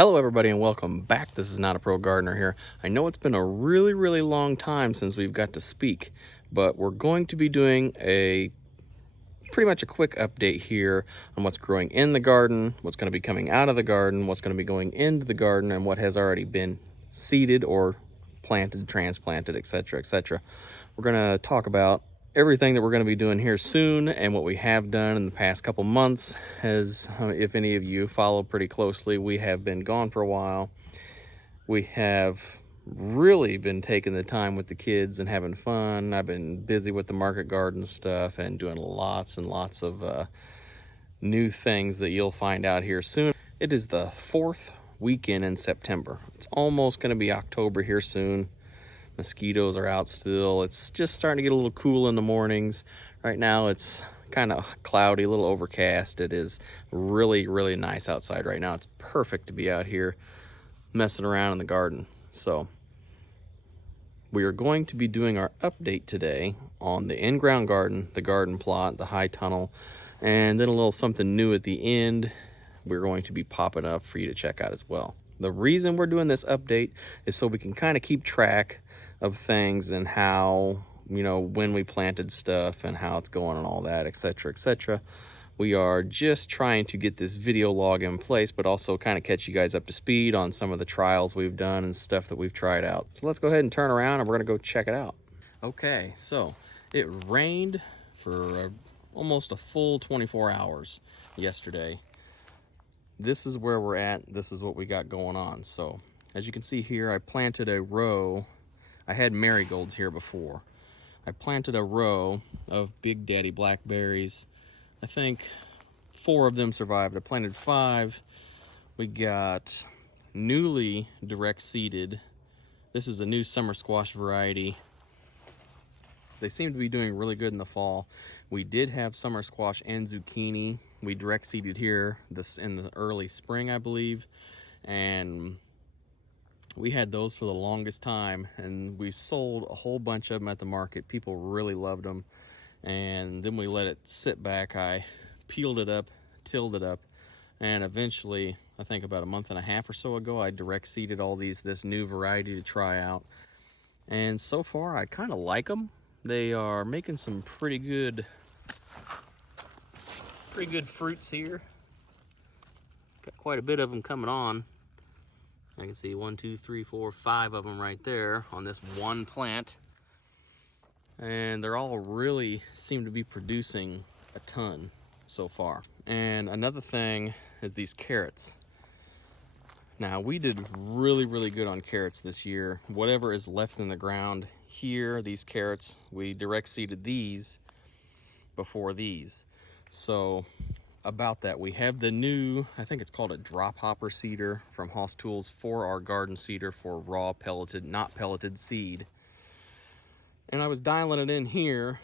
Hello everybody and welcome back. This is Not a Pro Gardener here. I know it's been a really long time since we've got to speak, but we're going to be doing pretty much a quick update here on what's growing in the garden, what's going to be coming out of the garden, what's going to be going into the garden, and what has already been seeded or planted, transplanted, etc. We're going to talk about everything that we're going to be doing here soon and what we have done in the past couple months. As if any of you follow pretty closely, we have been gone for a while. We have really been taking the time with the kids and having fun. I've been busy with the market garden stuff and doing lots and lots of new things that you'll find out here soon. It is the 4th weekend in September. It's almost going to be October here soon. Mosquitoes are out still. It's just starting to get a little cool in the mornings. Right now it's kind of cloudy, a little overcast. It is really nice outside right now. It's perfect to be out here messing around in the garden. So we are going to be doing our update today on the in-ground garden, the garden plot, the high tunnel, and then a little something new at the end we're going to be popping up for you to check out as well. The reason we're doing this update is so we can kind of keep track of things and how, when we planted stuff and how it's going and all that, etc. We are just trying to get this video log in place, but also kind of catch you guys up to speed on some of the trials we've done and stuff that we've tried out. So let's go ahead and turn around and we're gonna go check it out. Okay, so it rained for almost a full 24 hours yesterday. This is where we're at. This is what we got going on. So as you can see here, I planted a row. I had marigolds here before. I planted a row of Big Daddy blackberries. I think 4 of them survived. I planted 5. We got newly direct seeded. This is a new summer squash variety. They seem to be doing really good in the fall. We did have summer squash and zucchini. We direct seeded here in the early spring, I believe. And we had those for the longest time, and we sold a whole bunch of them at the market. People really loved them. And then we let it sit back. I peeled it up, tilled it up, and eventually, I think about a month and a half or so ago, I direct seeded all this new variety to try out. And so far, I kind of like them. They are making some pretty good fruits here. Got quite a bit of them coming on. I can see 1, 2, 3, 4, 5 of them right there on this one plant. And they're all really seem to be producing a ton so far. And another thing is these carrots. Now, we did really good on carrots this year. Whatever is left in the ground here, these carrots, we direct seeded these before these. So about that, we have the new, I think it's called a drop hopper seeder from Hoss Tools for our garden seeder for raw pelleted, not pelleted seed. And I was dialing it in here,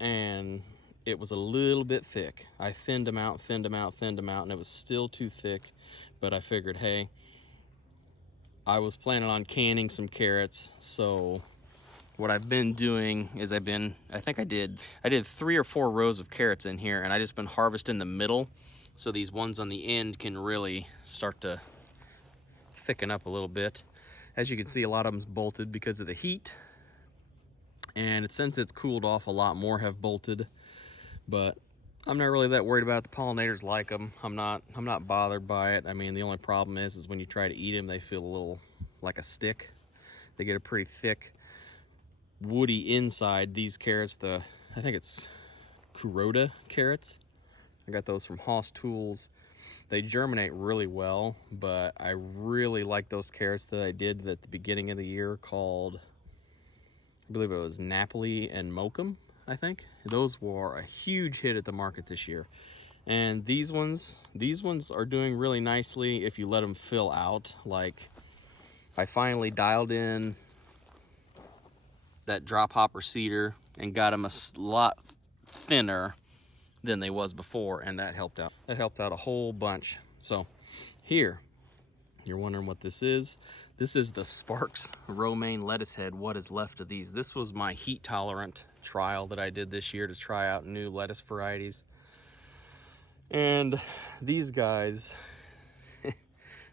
and it was a little bit thick. I thinned them out, and it was still too thick. But I figured, hey, I was planning on canning some carrots. So what I've been doing is I did 3 or 4 rows of carrots in here, and I just been harvesting the middle. So these ones on the end can really start to thicken up a little bit. As you can see, a lot of them's bolted because of the heat. And since it's cooled off, a lot more have bolted, but I'm not really that worried about it. The pollinators like them. I'm not bothered by it. I mean, the only problem is when you try to eat them, they feel a little like a stick. They get a pretty thick, woody inside. These carrots, I think it's Kuroda carrots. I got those from Hoss Tools. They germinate really well, but I really like those carrots that I did at the beginning of the year called, I believe it was Napoli and Mokum, I think. Those were a huge hit at the market this year. And these ones are doing really nicely if you let them fill out. Like, I finally dialed in that drop hopper seeder and got them a lot thinner than they was before, and that helped out. That helped out a whole bunch. So here, you're wondering what this is. This is the Sparks romaine lettuce head, what is left of these. This was my heat tolerant trial that I did this year to try out new lettuce varieties. And these guys,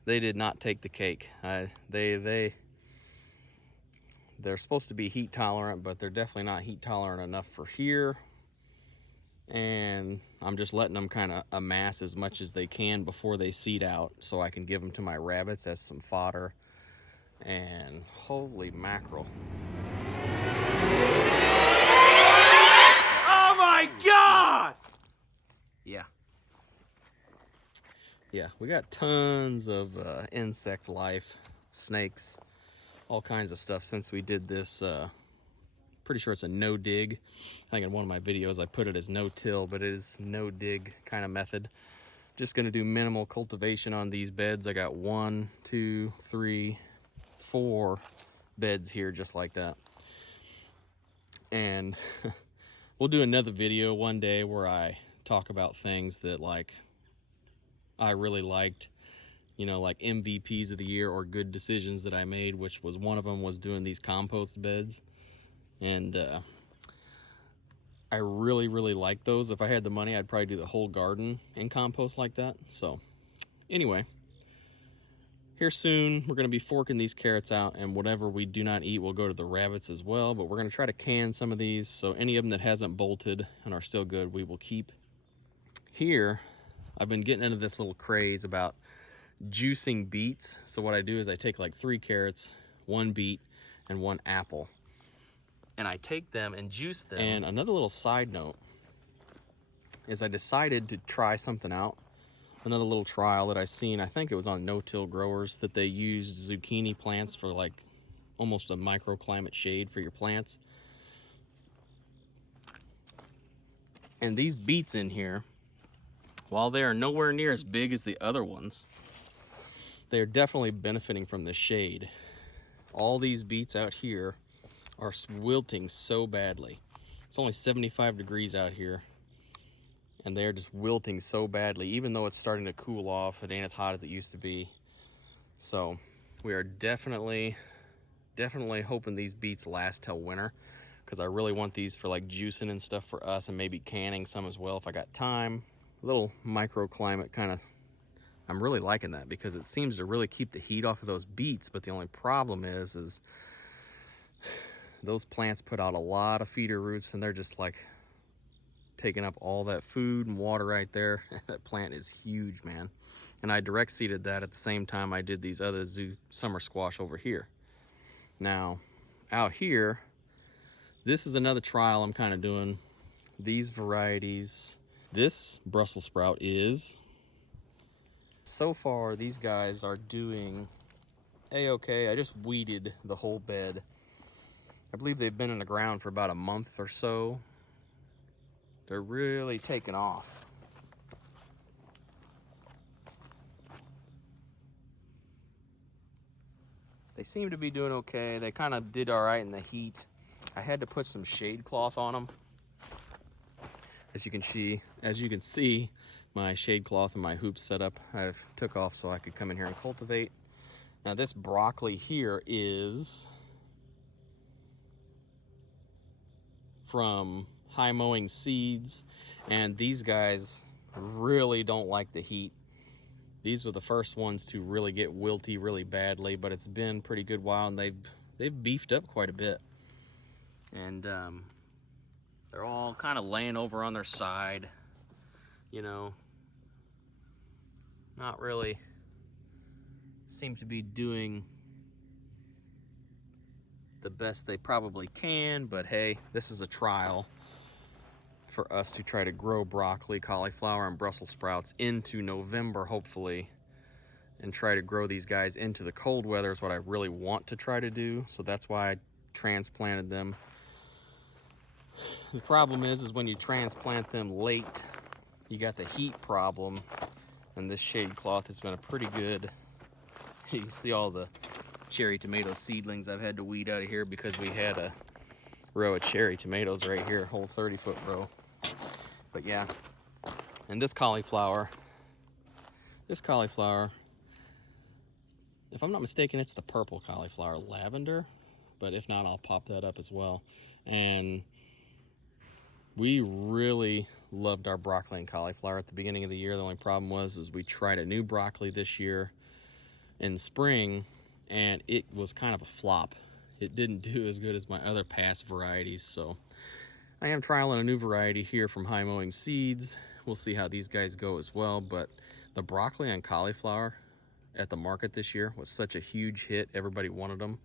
they did not take the cake. They're supposed to be heat tolerant, but they're definitely not heat tolerant enough for here. And I'm just letting them kind of amass as much as they can before they seed out, so I can give them to my rabbits as some fodder. And holy mackerel. Oh my God! Yeah, we got tons of insect life, snakes, all kinds of stuff since we did this. Pretty sure it's a no-dig. I think in one of my videos I put it as no-till, but it is no-dig kind of method. Just gonna do minimal cultivation on these beds. I got 1, 2, 3, 4 beds here just like that. And we'll do another video one day where I talk about things that like I really liked, you know, like MVPs of the year or good decisions that I made, which was one of them was doing these compost beds. And I really like those. If I had the money, I'd probably do the whole garden in compost like that. So anyway, here soon we're going to be forking these carrots out, and whatever we do not eat will go to the rabbits as well. But we're going to try to can some of these, so any of them that hasn't bolted and are still good we will keep. Here I've been getting into this little craze about juicing beets. So what I do is I take like 3 carrots, 1 beet, and 1 apple, and I take them and juice them. And another little side note is I decided to try something out. Another little trial that I seen, I think it was on No-Till Growers, that they used zucchini plants for like almost a microclimate shade for your plants. And these beets in here, while they are nowhere near as big as the other ones, they're definitely benefiting from the shade. All these beets out here are wilting so badly. It's only 75 degrees out here, and they're just wilting so badly. Even though it's starting to cool off, it ain't as hot as it used to be. So we are definitely hoping these beets last till winter, because I really want these for like juicing and stuff for us, and maybe canning some as well if I got time. A little microclimate kind of, I'm really liking that because it seems to really keep the heat off of those beets. But the only problem is those plants put out a lot of feeder roots, and they're just like taking up all that food and water right there. That plant is huge, man. And I direct seeded that at the same time I did these other summer squash over here. Now out here, this is another trial I'm kind of doing. These varieties, this Brussels sprout is, so far these guys are doing a-okay. I just weeded the whole bed. I believe they've been in the ground for about a month or so. They're really taking off. They seem to be doing okay. They kind of did all right in the heat. I had to put some shade cloth on them. As you can see, my shade cloth and my hoops set up, I've took off so I could come in here and cultivate. Now this broccoli here is from High Mowing Seeds, and these guys really don't like the heat. These were the first ones to really get wilty really badly, but it's been a pretty good while, and they've beefed up quite a bit. And they're all kind of laying over on their side, you know, not really seem to be doing the best they probably can. But hey, this is a trial for us to try to grow broccoli, cauliflower, and Brussels sprouts into November, hopefully, and try to grow these guys into the cold weather is what I really want to try to do. So that's why I transplanted them. The problem is when you transplant them late, you got the heat problem, and this shade cloth has been a pretty good. You can see all the cherry tomato seedlings I've had to weed out of here because we had a row of cherry tomatoes right here, a whole 30-foot row. But yeah, and this cauliflower, if I'm not mistaken, it's the purple cauliflower, lavender, but if not, I'll pop that up as well. And we really loved our broccoli and cauliflower at the beginning of the year. The only problem was we tried a new broccoli this year, in spring, and it was kind of a flop. It didn't do as good as my other past varieties, so I am trialing a new variety here from High Mowing Seeds. We'll see how these guys go as well, but the broccoli and cauliflower at the market this year was such a huge hit. Everybody wanted them.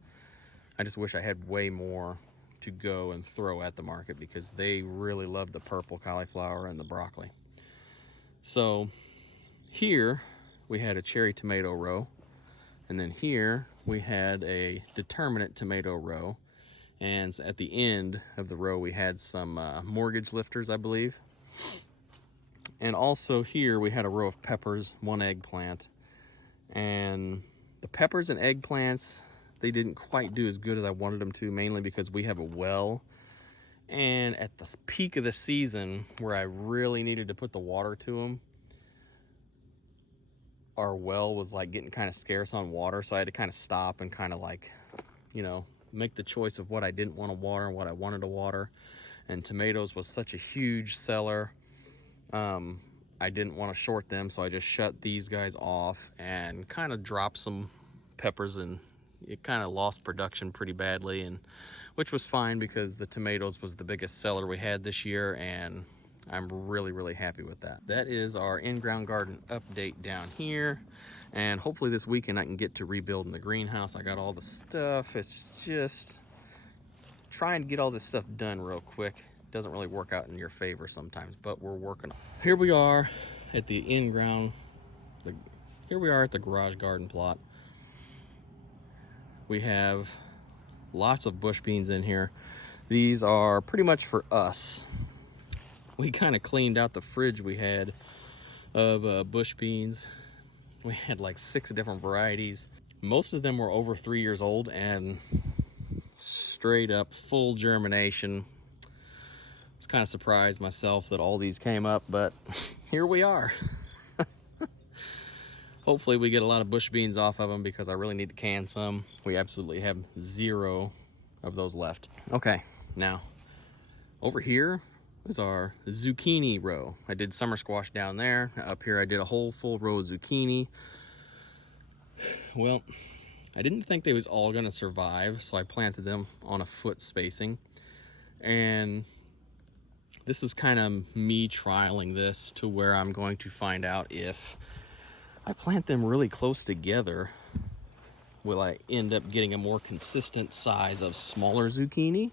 I just wish I had way more to go and throw at the market because they really love the purple cauliflower and the broccoli. So here we had a cherry tomato row, and then here we had a determinate tomato row, and at the end of the row we had some mortgage lifters, I believe. And also here we had a row of peppers, one eggplant, and the peppers and eggplants, they didn't quite do as good as I wanted them to, mainly because we have a well, and at the peak of the season where I really needed to put the water to them, our well was like getting kind of scarce on water, so I had to kind of stop and kind of like, you know, make the choice of what I didn't want to water and what I wanted to water. And tomatoes was such a huge seller. I didn't want to short them, so I just shut these guys off and kind of dropped some peppers, and it kind of lost production pretty badly, and which was fine because the tomatoes was the biggest seller we had this year, and I'm really, really happy with that. That is our in-ground garden update down here, and hopefully this weekend I can get to rebuilding the greenhouse. I got all the stuff. It's just trying to get all this stuff done real quick. Doesn't really work out in your favor sometimes, but we're working on it. Here we are at the in-ground, here we are at the garage garden plot. We have lots of bush beans in here. These are pretty much for us. We kind of cleaned out the fridge we had of bush beans. We had like 6 different varieties. Most of them were over 3 years old and straight up full germination. I was kind of surprised myself that all these came up, but here we are. Hopefully we get a lot of bush beans off of them because I really need to can some. We absolutely have 0 of those left. Okay, now over here is our zucchini row. I did summer squash down there. Up here I did a whole full row of zucchini. Well, I didn't think they was all gonna survive, so I planted them on a foot spacing. And this is kind of me trialing this to where I'm going to find out if I plant them really close together, will I end up getting a more consistent size of smaller zucchini.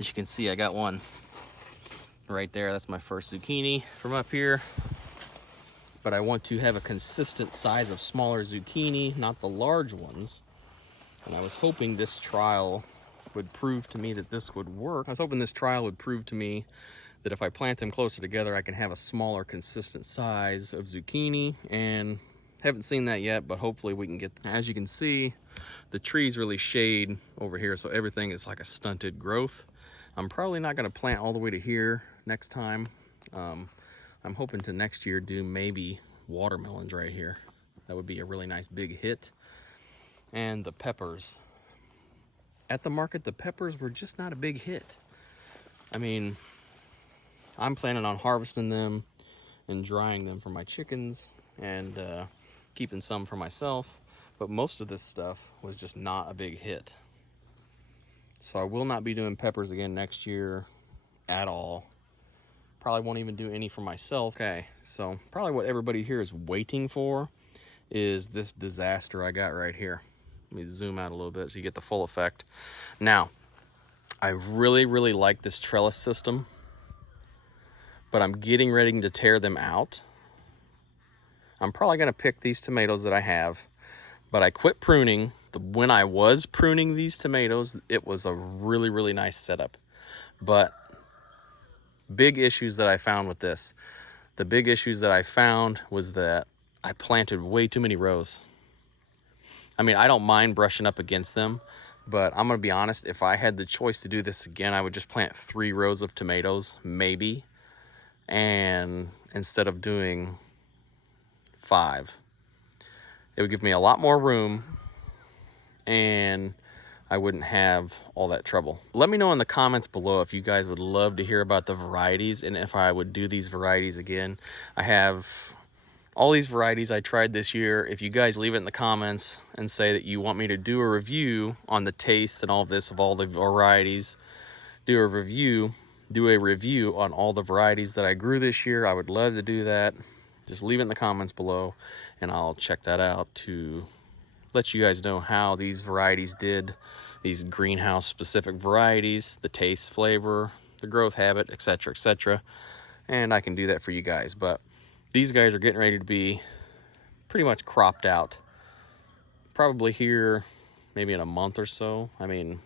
As you can see, I got one right there. That's my first zucchini from up here. But I want to have a consistent size of smaller zucchini, not the large ones. And I was hoping this trial would prove to me that this would work. I was hoping this trial would prove to me that if I plant them closer together, I can have a smaller, consistent size of zucchini, and haven't seen that yet, but hopefully we can get. As you can see, the trees really shade over here, so everything is like a stunted growth. I'm probably not gonna plant all the way to here next time. I'm hoping to next year do maybe watermelons right here. That would be a really nice big hit. And the peppers. At the market, the peppers were just not a big hit. I mean, I'm planning on harvesting them and drying them for my chickens and keeping some for myself, but most of this stuff was just not a big hit. So I will not be doing peppers again next year at all. Probably won't even do any for myself. Okay, so probably what everybody here is waiting for is this disaster I got right here. Let me zoom out a little bit so you get the full effect. Now, I really, really like this trellis system, but I'm getting ready to tear them out. I'm probably gonna pick these tomatoes that I have, but I quit pruning. When I was pruning these tomatoes, it was a really, really nice setup. But big issues that I found with this. The big issues that I found was that I planted way too many rows. I mean, I don't mind brushing up against them, but I'm gonna be honest, if I had the choice to do this again, I would just plant 3 rows of tomatoes, maybe, and instead of doing 5. It would give me a lot more room and I wouldn't have all that trouble. Let me know in the comments below if you guys would love to hear about the varieties and if I would do these varieties again. I have all these varieties I tried this year, if you guys leave it in the comments and say that you want me to do a review on the taste and all this of all the varieties, do a review on all the varieties that I grew this year, I would love to do that. Just leave it in the comments below and I'll check that out to let you guys know how these varieties did, these greenhouse specific varieties, the taste, flavor, the growth habit, etc., etc. And I can do that for you guys. But these guys are getting ready to be pretty much cropped out. Probably here, maybe in a month or so. I mean,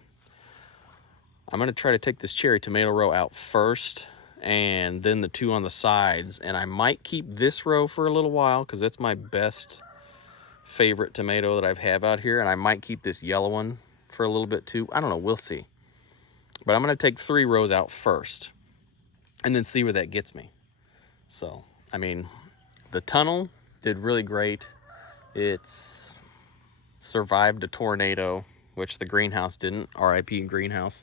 I'm gonna try to take this cherry tomato row out first and then the two on the sides. And I might keep this row for a little while because it's my best favorite tomato that I've have out here. And I might keep this yellow one for a little bit too. I don't know, we'll see. But I'm gonna take 3 rows out first and then see where that gets me. So, I mean, the tunnel did really great. It's survived a tornado, which the greenhouse didn't. RIP greenhouse.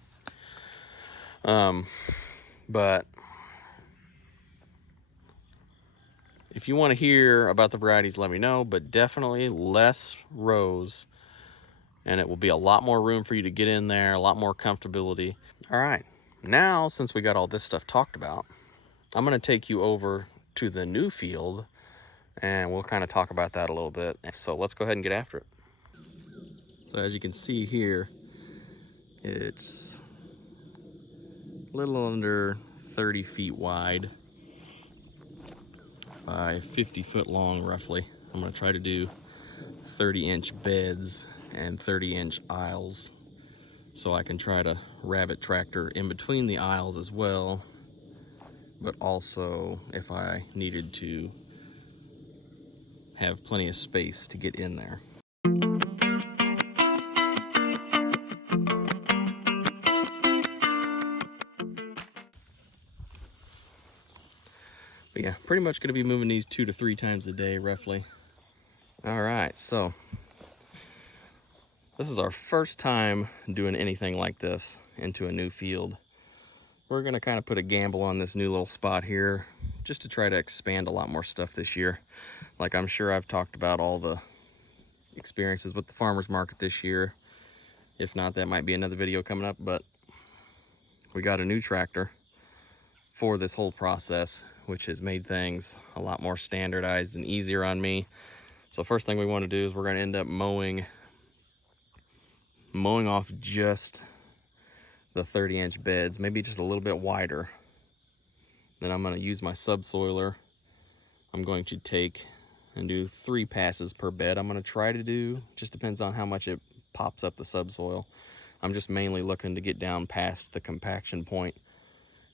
But if you want to hear about the varieties, let me know. But definitely less rows, and it will be a lot more room for you to get in there, a lot more comfortability. All right, now since we got all this stuff talked about, I'm going to take you over to the new field and we'll kind of talk about that a little bit. So let's go ahead and get after it. So as you can see here, it's a little under 30 feet wide by 50 foot long roughly. I'm going to try to do 30-inch beds and 30-inch aisles so I can try to rabbit tractor in between the aisles as well, but also if I needed to have plenty of space to get in there. But yeah, pretty much going to be moving these 2 to 3 times a day roughly. All right, so this is our first time doing anything like this into a new field. We're going to kind of put a gamble on this new little spot here just to try to expand a lot more stuff this year. Like I'm sure I've talked about all the experiences with the farmers market this year. If not, that might be another video coming up, but we got a new tractor for this whole process, which has made things a lot more standardized and easier on me. So first thing we want to do is we're going to end up mowing off just the 30-inch beds, maybe just a little bit wider. Then I'm going to use my subsoiler. I'm going to take and do 3 passes per bed. I'm going to try to do, just depends on how much it pops up the subsoil. I'm just mainly looking to get down past the compaction point,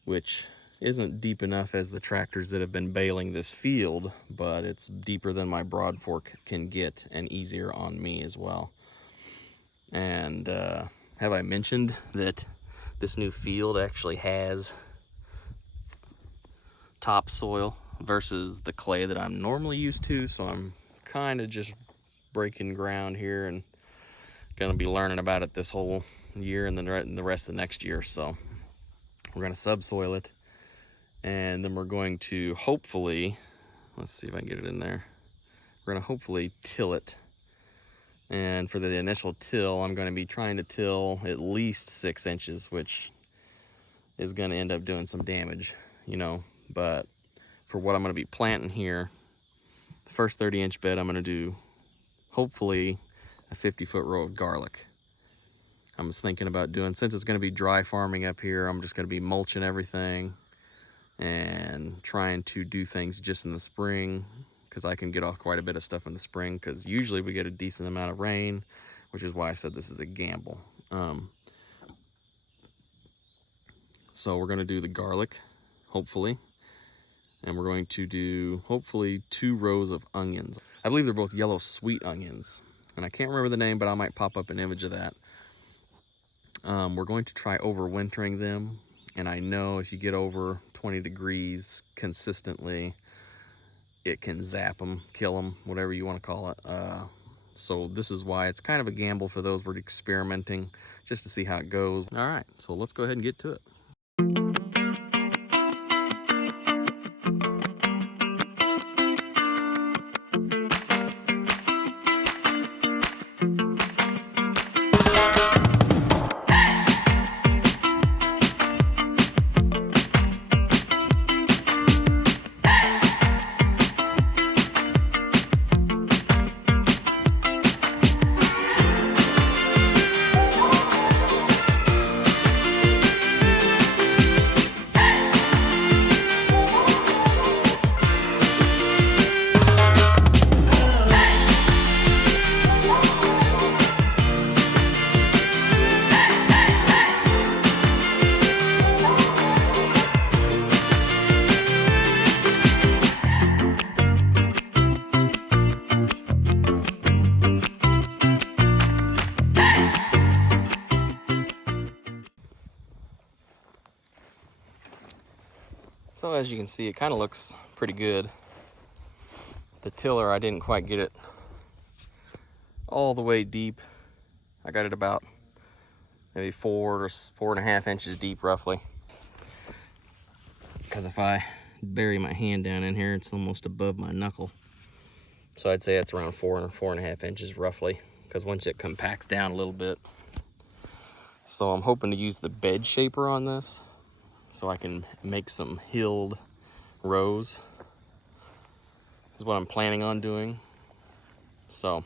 which isn't deep enough as the tractors that have been baling this field, but it's deeper than my broad fork can get and easier on me as well. And have I mentioned that this new field actually has topsoil versus the clay that I'm normally used to? So I'm kind of just breaking ground here and gonna be learning about it this whole year and then the rest of the next year. So we're gonna subsoil it, and then we're going to hopefully, let's see if I can get it in there. We're gonna hopefully till it. And for the initial till, I'm going to be trying to till at least 6 inches, which is going to end up doing some damage, you know. But for what I'm going to be planting here, the first 30-inch bed, I'm going to do hopefully a 50-foot row of garlic. I was thinking about doing, since it's going to be dry farming up here, I'm just going to be mulching everything and trying to do things just in the spring, because I can get off quite a bit of stuff in the spring, because usually we get a decent amount of rain, which is why I said this is a gamble. So we're going to do the garlic, hopefully, and we're going to do hopefully 2 rows of onions. I believe they're both yellow sweet onions, and I can't remember the name, but I might pop up an image of that. We're going to try overwintering them, and I know if you get over 20 degrees consistently, it can zap them, kill them, whatever you want to call it. So this is why it's kind of a gamble for those we're experimenting, just to see how it goes. All right, so let's go ahead and get to it. So as you can see, it kind of looks pretty good. The tiller, I didn't quite get it all the way deep. I got it about maybe 4 or 4.5 inches deep roughly. Because if I bury my hand down in here, it's almost above my knuckle. So I'd say that's around 4 or 4.5 inches roughly, because once it compacts down a little bit. So I'm hoping to use the bed shaper on this so I can make some hilled rows. Is what I'm planning on doing. So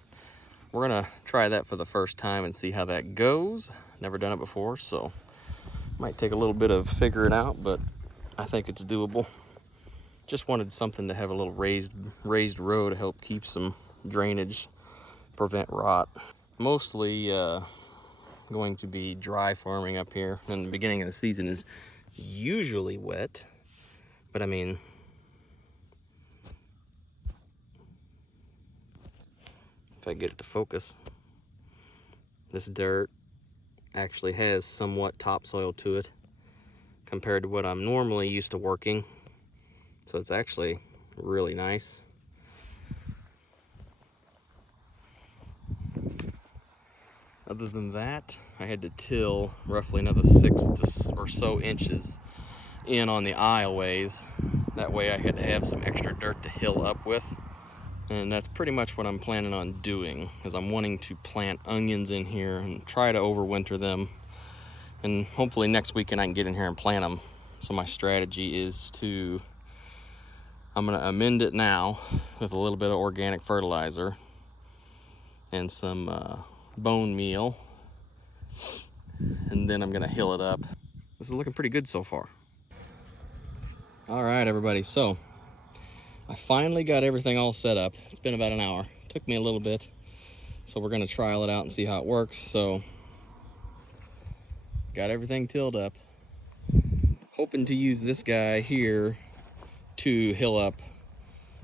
we're gonna try that for the first time and see how that goes. Never done it before, so might take a little bit of figuring out, but I think it's doable. Just wanted something to have a little raised row to help keep some drainage, prevent rot. Mostly going to be dry farming up here, and the beginning of the season is usually wet, but I mean, if I get it to focus, this dirt actually has somewhat topsoil to it compared to what I'm normally used to working. So it's actually really nice. Other than that, I had to till roughly another 6 or so inches in on the aisleways. That way I had to have some extra dirt to hill up with. And that's pretty much what I'm planning on doing, because I'm wanting to plant onions in here and try to overwinter them. And hopefully next weekend I can get in here and plant them. So my strategy is I'm gonna amend it now with a little bit of organic fertilizer and some bone meal. And then I'm gonna hill it up. This is looking pretty good so far. All right, everybody, so I finally got everything all set up. It's been about an hour. Took me a little bit. So we're gonna trial it out and see how it works. So got everything tilled up. Hoping to use this guy here to hill up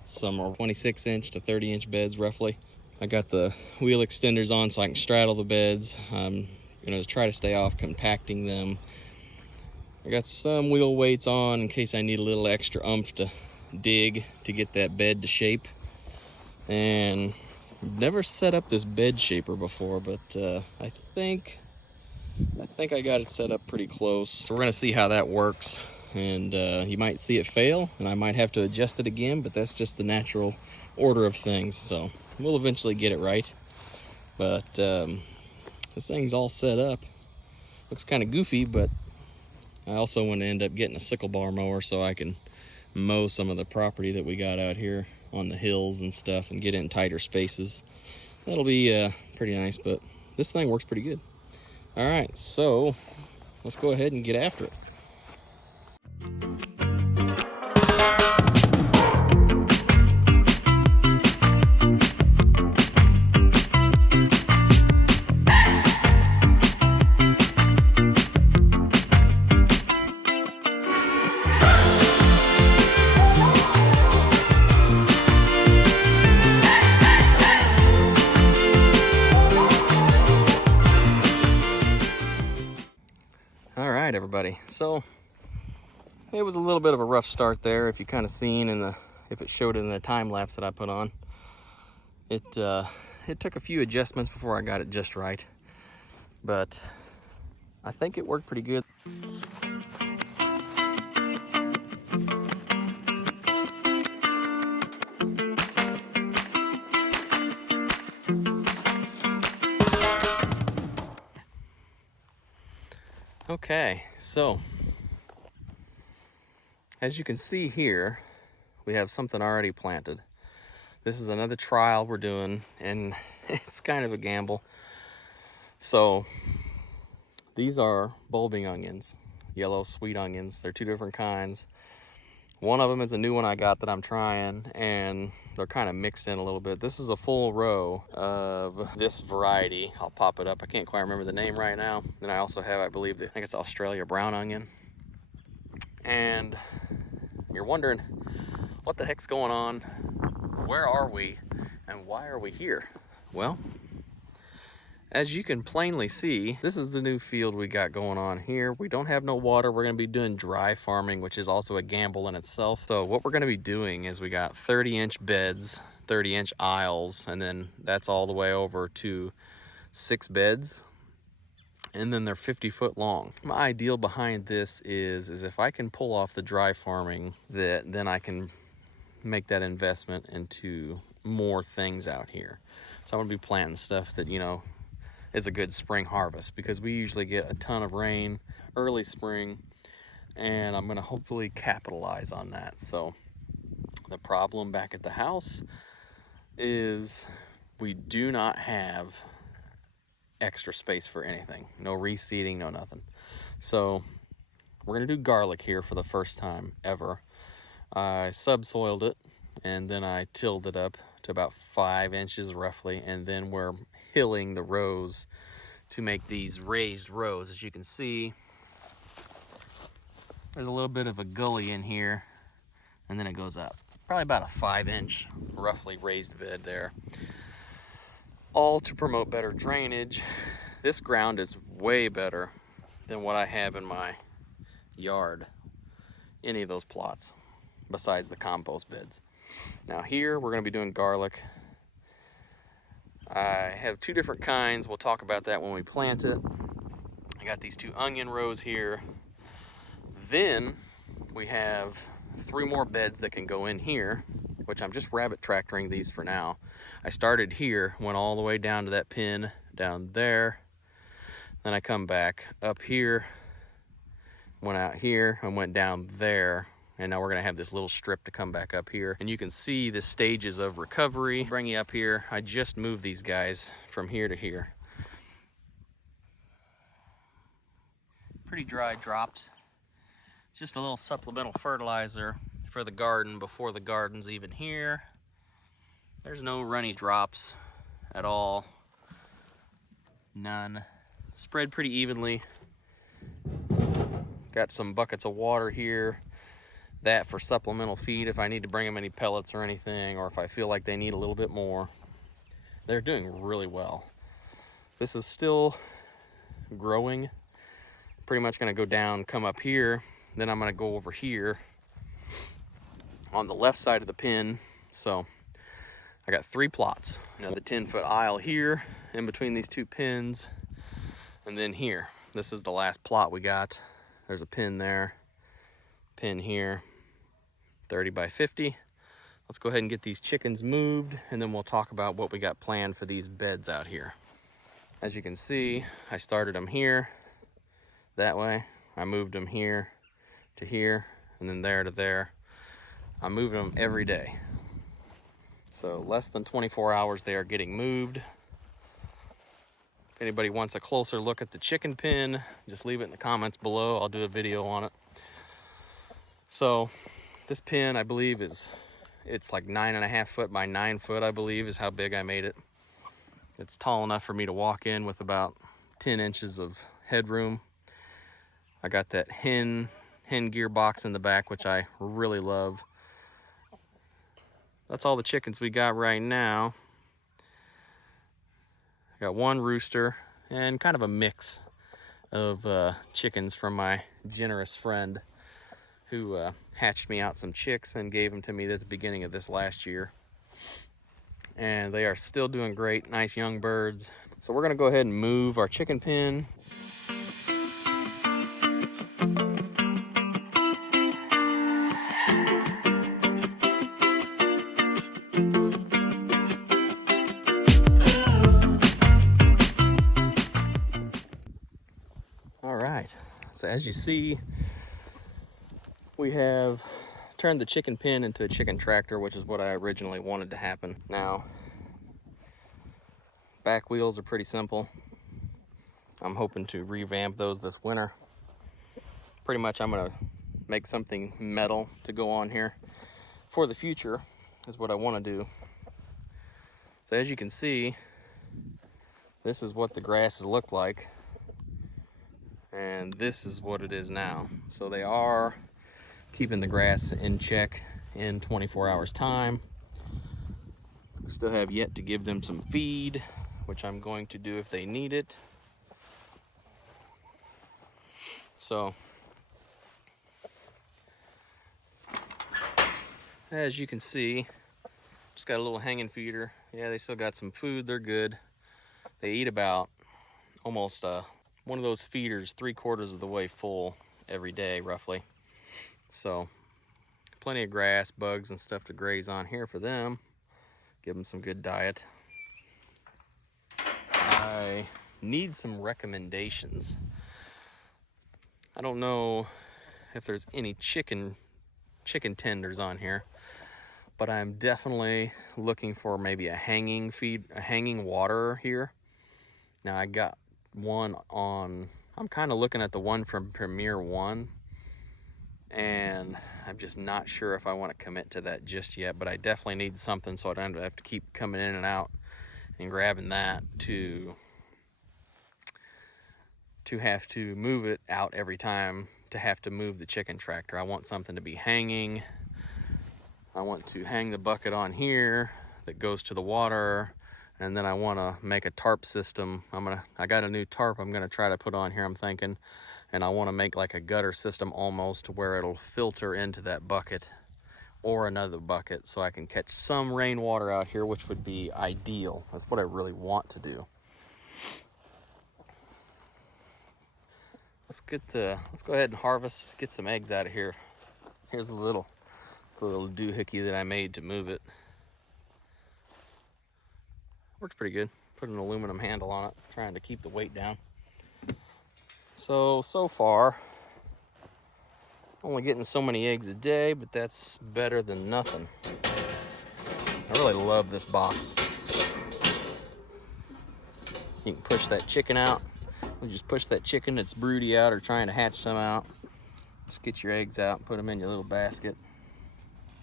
some 26-inch to 30-inch beds roughly. I got the wheel extenders on so I can straddle the beds. I'm gonna try to stay off compacting them. I got some wheel weights on in case I need a little extra oomph to dig to get that bed to shape. And I've never set up this bed shaper before, but I think I got it set up pretty close. So we're gonna see how that works. And you might see it fail, and I might have to adjust it again, but that's just the natural order of things. So we'll eventually get it right. But this thing's all set up. Looks kind of goofy, but I also want to end up getting a sickle bar mower so I can mow some of the property that we got out here on the hills and stuff and get in tighter spaces. That'll be pretty nice, but this thing works pretty good. All right, so let's go ahead and get after it. Everybody, so it was a little bit of a rough start there. If you kind of seen if it showed in the time lapse that I put on, it took a few adjustments before I got it just right, but I think it worked pretty good. Okay, so as you can see here, we have something already planted. This is another trial we're doing, and it's kind of a gamble. So these are bulbing onions, yellow sweet onions. They're two different kinds. One of them is a new one I got that I'm trying, and they're kind of mixed in a little bit. This is a full row of this variety. I'll pop it up. I can't quite remember the name right now. Then I also have, I believe, I think it's Australia brown onion. And you're wondering, what the heck's going on? Where are we? And why are we here? Well, As you can plainly see, this is the new field we got going on here. We don't have no water. We're going to be doing dry farming, which is also a gamble in itself. So what we're going to be doing is we got 30-inch beds, 30-inch aisles, and then that's all the way over to 6 beds. And then they're 50-foot long. My ideal behind this is if I can pull off the dry farming, then I can make that investment into more things out here. So I'm going to be planting stuff that, you know, is a good spring harvest, because we usually get a ton of rain early spring, and I'm going to hopefully capitalize on that. So the problem back at the house is we do not have extra space for anything. No reseeding, no nothing. So we're going to do garlic here for the first time ever. I subsoiled it, and then I tilled it up to about 5 inches roughly, and then we're hilling the rows to make these raised rows. As you can see, there's a little bit of a gully in here, and then it goes up. Probably about a 5-inch roughly raised bed there, all to promote better drainage. This ground is way better than what I have in my yard, any of those plots, besides the compost beds. Now here we're going to be doing garlic. I have 2 different kinds. We'll talk about that when we plant it. I got these 2 onion rows here. Then we have 3 more beds that can go in here, which I'm just rabbit tractoring these for now. I started here, went all the way down to that pin down there. Then I come back up here, went out here, and went down there. And now we're gonna have this little strip to come back up here. And you can see the stages of recovery. Bring you up here. I just moved these guys from here to here. Pretty dry drops. Just a little supplemental fertilizer for the garden before the garden's even here. There's no runny drops at all. None. Spread pretty evenly. Got some buckets of water here. That for supplemental feed if I need to bring them any pellets or anything, or if I feel like they need a little bit more. They're doing really well. This is still growing. Pretty much gonna go down, come up here, then I'm gonna go over here on the left side of the pin. So I got 3 plots. Now the 10-foot aisle here in between these 2 pins, and then here. This is the last plot we got. There's a pin there, pin here. 30 by 50. Let's go ahead and get these chickens moved, and then we'll talk about what we got planned for these beds out here. As you can see, I started them here that way. I moved them here to here, and then there to there. I'm moving them every day. So less than 24 hours they are getting moved. If anybody wants a closer look at the chicken pen, just leave it in the comments below. I'll do a video on it. So this pin, I believe, it's like 9.5 foot by 9 foot, I believe, is how big I made it. It's tall enough for me to walk in with about 10 inches of headroom. I got that hen gear box in the back, which I really love. That's all the chickens we got right now. I got 1 rooster and kind of a mix of chickens from my generous friend who hatched me out some chicks and gave them to me at the beginning of this last year. And they are still doing great, nice young birds. So we're gonna go ahead and move our chicken pen. All right, so as you see, we have turned the chicken pen into a chicken tractor, which is what I originally wanted to happen. Now, back wheels are pretty simple. I'm hoping to revamp those this winter. Pretty much I'm gonna make something metal to go on here for the future is what I wanna do. So as you can see, this is what the grasses look like, and this is what it is now. So they are keeping the grass in check in 24 hours time. Still have yet to give them some feed. which I'm going to do if they need it. So as you can see, just got a little hanging feeder. Yeah, they still got some food. They're good. They eat about almost one of those feeders 3/4 of the way full every day, roughly. So plenty of grass, bugs, and stuff to graze on here for them. Give them some good diet. I need some recommendations. I don't know if there's any chicken tenders on here, but I'm definitely looking for maybe a hanging water here. Now I got one on, I'm kind of looking at the one from Premier One, and I'm just not sure if I want to commit to that just yet, but I definitely need something so I don't have to keep coming in and out and grabbing that to have to move it out every time to have to move the chicken tractor. I want something to be hanging. I want to hang the bucket on here that goes to the water, and then I want to make a tarp system. I got a new tarp I'm gonna try to put on here, I'm thinking, and I want to make like a gutter system almost to where it'll filter into that bucket or another bucket so I can catch some rainwater out here, which would be ideal. That's what I really want to do. Let's go ahead and harvest, get some eggs out of here. Here's the little doohickey that I made to move it. Works pretty good. Put an aluminum handle on it, trying to keep the weight down. So far, only getting so many eggs a day, but that's better than nothing. I really love this box. You can push that chicken out. You just push that chicken that's broody out or trying to hatch some out. Just get your eggs out and put them in your little basket.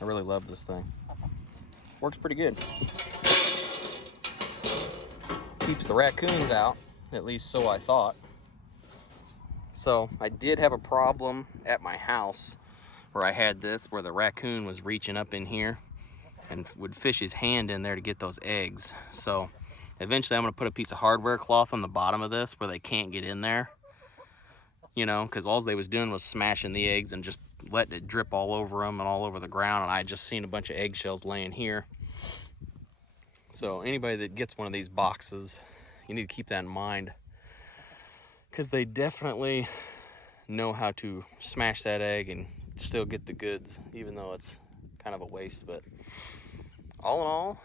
I really love this thing. Works pretty good. Keeps the raccoons out, at least so I thought. So I did have a problem at my house where I had this, where the raccoon was reaching up in here and would fish his hand in there to get those eggs. So eventually I'm gonna put a piece of hardware cloth on the bottom of this where they can't get in there, you know, because all they was doing was smashing the eggs and just letting it drip all over them and all over the ground, and I just seen a bunch of eggshells laying here. So anybody that gets one of these boxes, you need to keep that in mind, because they definitely know how to smash that egg and still get the goods, even though it's kind of a waste. But all in all,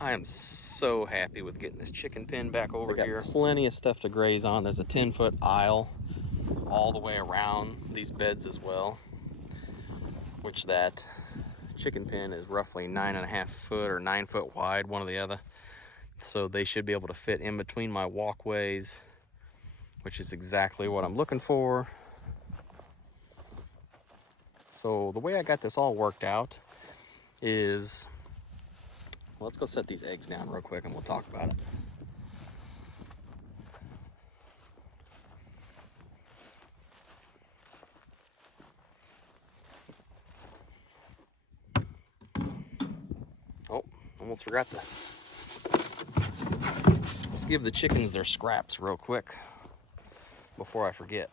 I am so happy with getting this chicken pen back over here. Plenty of stuff to graze on. There's a 10-foot aisle all the way around these beds as well, which that chicken pen is roughly 9.5 foot or 9 foot wide, one or the other. So they should be able to fit in between my walkways, which is exactly what I'm looking for. So the way I got this all worked out is, well, let's go set these eggs down real quick and we'll talk about it. Oh, almost forgot to. Let's give the chickens their scraps real quick before I forget.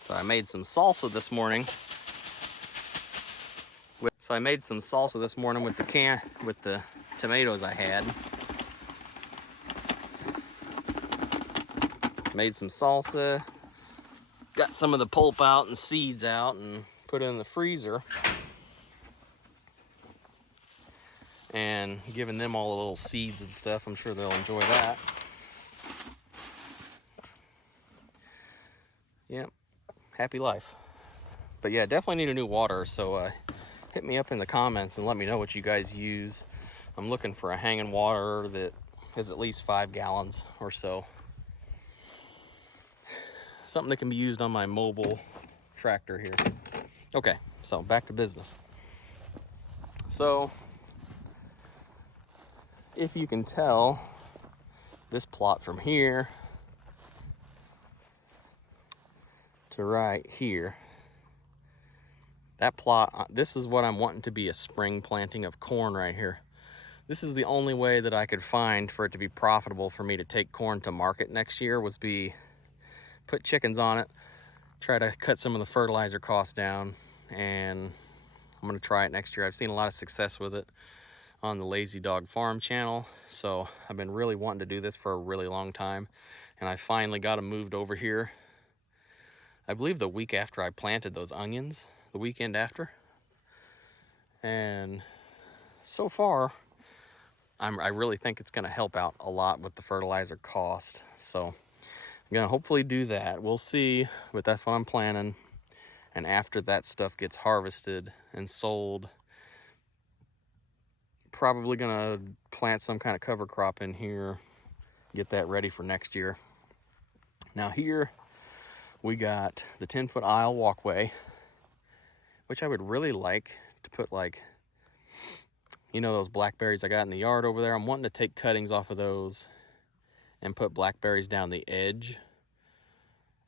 So I made some salsa this morning. With the tomatoes I had. Made some salsa. Got some of the pulp out and seeds out and put it in the freezer. And giving them all the little seeds and stuff. I'm sure they'll enjoy that. Yep, happy life. But yeah, definitely need a new water, so hit me up in the comments and let me know what you guys use. I'm looking for a hanging water that is at least 5 gallons or so. Something that can be used on my mobile tractor here. Okay, so back to business. So if you can tell, this plot from here to right here, that plot, this is what I'm wanting to be a spring planting of corn right here. This is the only way that I could find for it to be profitable for me to take corn to market next year, was be put chickens on it, try to cut some of the fertilizer costs down, and I'm gonna try it next year. I've seen a lot of success with it on the Lazy Dog Farm channel, so I've been really wanting to do this for a really long time, and I finally got them moved over here. I believe the week after I planted those onions, the weekend after, and so far I really think it's gonna help out a lot with the fertilizer cost. So I'm gonna hopefully do that. We'll see, but that's what I'm planning. And after that stuff gets harvested and sold, probably gonna plant some kind of cover crop in here, get that ready for next year. Now here we got the 10-foot aisle walkway, which I would really like to put, like, you know, those blackberries I got in the yard over there. I'm wanting to take cuttings off of those and put blackberries down the edge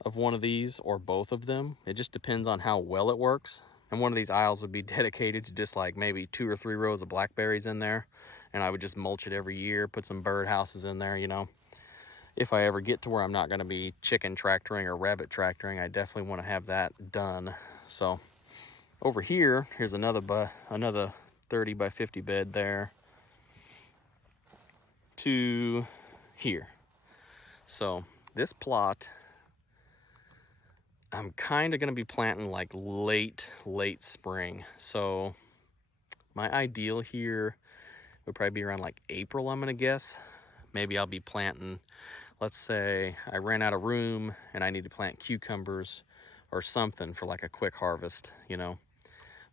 of one of these or both of them. It just depends on how well it works. And one of these aisles would be dedicated to just like maybe 2 or 3 rows of blackberries in there, and I would just mulch it every year, put some bird houses in there, you know. If I ever get to where I'm not going to be chicken tractoring or rabbit tractoring, I definitely want to have that done. So over here, here's another 30 by 50 bed there to here. So this plot, I'm kind of going to be planting like late spring. So my ideal here would probably be around like April, I'm going to guess. Maybe I'll be planting, let's say I ran out of room and I need to plant cucumbers or something for like a quick harvest, you know.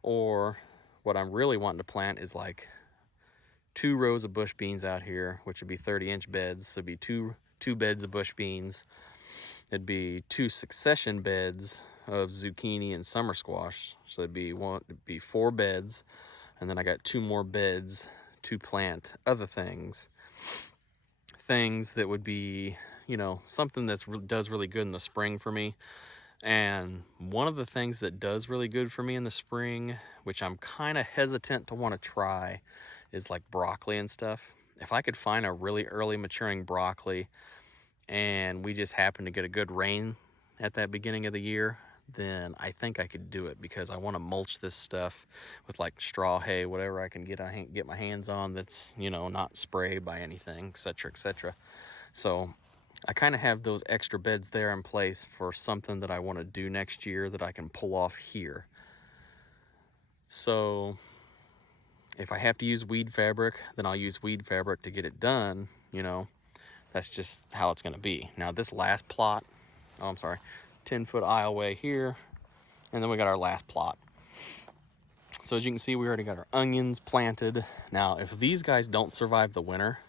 Or what I'm really wanting to plant is like 2 rows of bush beans out here, which would be 30-inch beds. So it'd be two beds of bush beans. It'd be 2 succession beds of zucchini and summer squash. So it'd be 4 beds, and then I got 2 more beds to plant other things that would be, you know, something that does really good in the spring for me. And one of the things that does really good for me in the spring, which I'm kind of hesitant to want to try, is like broccoli and stuff. If I could find a really early maturing broccoli and we just happen to get a good rain at that beginning of the year, then I think I could do it, because I want to mulch this stuff with like straw hay, whatever I can get my hands on that's, you know, not sprayed by anything, etc., etc. So I kind of have those extra beds there in place for something that I want to do next year that I can pull off here. So if I have to use weed fabric, then I'll use weed fabric to get it done, you know. That's just how it's going to be. Now this last plot, 10-foot aisleway here, and then we got our last plot. So as you can see, we already got our onions planted. Now if these guys don't survive the winter,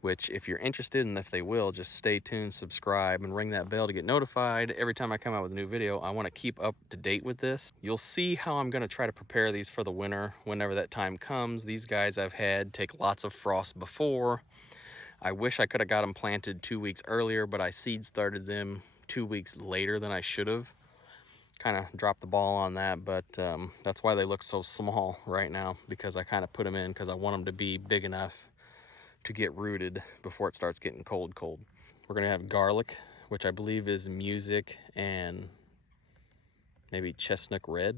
which if you're interested and if they will, just stay tuned, subscribe, and ring that bell to get notified every time I come out with a new video. I want to keep up to date with this. You'll see how I'm going to try to prepare these for the winter whenever that time comes. These guys I've had take lots of frost before. I wish I could have got them planted 2 weeks earlier, but I seed started them 2 weeks later than I should have. Kind of dropped the ball on that, but that's why they look so small right now, because I kind of put them in because I want them to be big enough to get rooted before it starts getting cold. We're gonna have garlic, which I believe is music and maybe chestnut red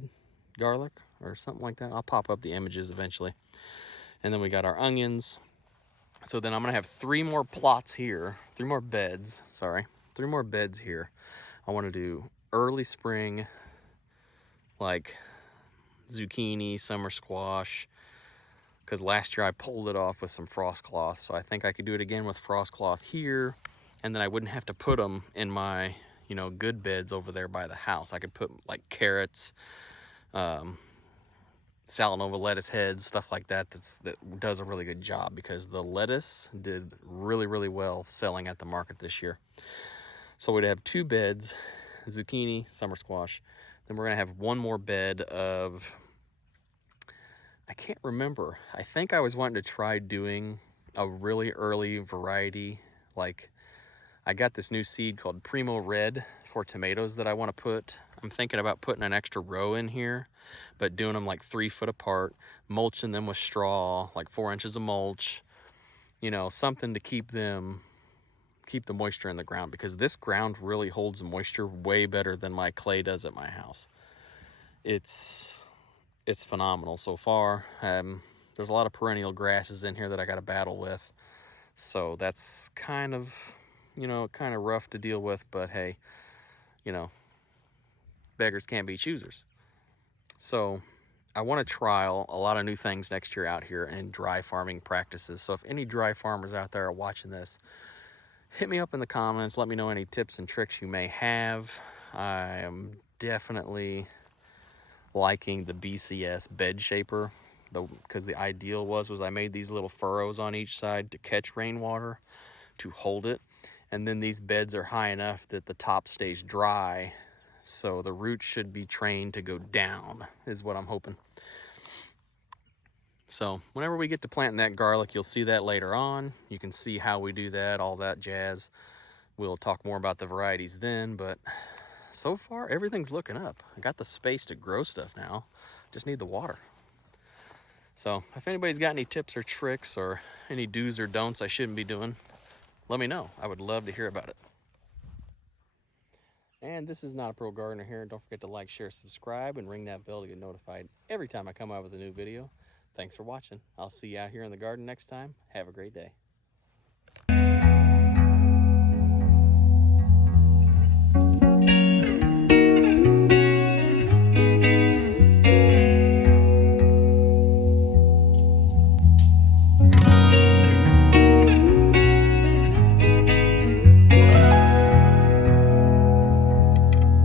garlic or something like that. I'll pop up the images eventually. And then we got our onions. So then I'm gonna have 3 more plots here, 3 more beds here. I want to do early spring, like zucchini, summer squash, because last year I pulled it off with some frost cloth. So I think I could do it again with frost cloth here, and then I wouldn't have to put them in my, you know, good beds over there by the house. I could put like carrots, Salanova lettuce heads, stuff like that. That does a really good job, because the lettuce did really well selling at the market this year. So we'd have 2 beds, zucchini, summer squash. Then we're gonna have 1 more bed of, I can't remember. I think I was wanting to try doing a really early variety. Like, I got this new seed called Primo Red for tomatoes that I want to put. I'm thinking about putting an extra row in here, but doing them like 3 foot apart, mulching them with straw, like 4 inches of mulch, you know, something to keep the moisture in the ground, because this ground really holds moisture way better than my clay does at my house. It's phenomenal so far. There's a lot of perennial grasses in here that I got to battle with, so that's kind of, you know, kind of rough to deal with, but hey, you know, beggars can't be choosers. So I want to trial a lot of new things next year out here in dry farming practices. So if any dry farmers out there are watching this, hit me up in the comments. Let me know any tips and tricks you may have. I am definitely liking the BCS bed shaper, because the ideal was I made these little furrows on each side to catch rainwater, to hold it, and then these beds are high enough that the top stays dry, so the roots should be trained to go down, is what I'm hoping. So whenever we get to planting that garlic, you'll see that later on. You can see how we do that, all that jazz. We'll talk more about the varieties then, but so far everything's looking up. I got the space to grow stuff now, just need the water. So if anybody's got any tips or tricks or any do's or don'ts I shouldn't be doing, let me know. I would love to hear about it. And this is Not a Pro Gardener here. Don't forget to like, share, subscribe, and ring that bell to get notified every time I come out with a new video. Thanks for watching. I'll see you out here in the garden next time. Have a great day.